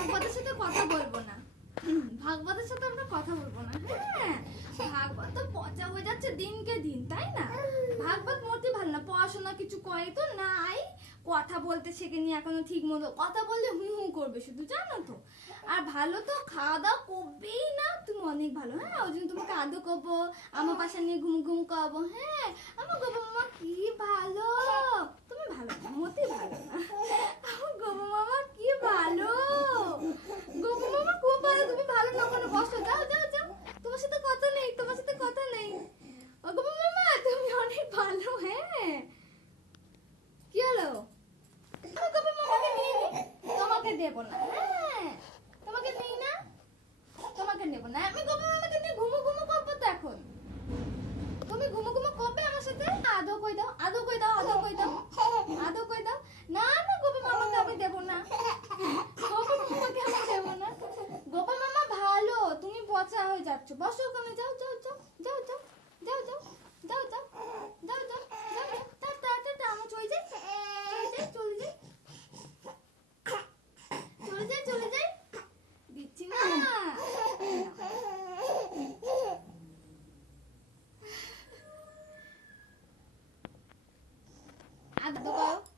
ভাগবতের সাথে কথা বলবো না। ভাগবতের সাথে আমরা কথা বলবো না। হ্যাঁ, ভাগবত তো পচা হয়ে যাচ্ছে দিনকে দিন, তাই না? ভাগবত মোটেই ভালো না, পড়াশোনা কিছু করে তো নাই, কথা বলতে শেখেনি এখনো ঠিক মতো, কথা বললে হু হু করবে শুধু, জানো তো। আর ভালো তো খাওয়া দাওয়া করবেই না, তুমি অনেক ভালো। হ্যাঁ, ওই জন্য তোমাকে আদর করবো, আমার পাশে নিয়ে ঘুম ঘুম করবো। হ্যাঁ, আমার গোপা মামা কি ভালো, তুমি ভালো না, মোটেই ভালো না। আমার গোপা মামা কি ভালো, গোপা মামা খুব ভালো, তুমি ভালো না, ওখানে বসো, যাও যাও যাও, তোমার সাথে কথা নেই, তোমার সাথে কথা নেই। ও গোপা মামা তুমি অনেক ভালো। হ্যাঁ, কি হলো? আমি গোপা মামাকে নিয়ে নি, তোমাকে দেবো না। হ্যাঁ, তোমাকে নেই না, তোমাকে নেবো না। আমি গোপা মামাকে নিয়ে ঘুমো ঘুমো করবো তো এখন। তুমি ঘুমো ঘুমো করবে আমার সাথে? আদর কই দাও, আদর কই দাও, আদর কই দাও, আদর কই দাও। না না, গোপা মামাকে আমি দেবো না, গোপা মামাকে আমি দেবো না। গোপা মামা ভালো, তুমি পচা হয়ে যাচ্ছ, বসো ওখানে, যাও যাও যাও যাও যাও যাও যাও যাও যাও যাও যাও যাও যাও, টাটা টাটা, আমার চলে যাই, চলে যাই, চলে যাই, চলে যাই, দিচ্ছি না। আদর করো।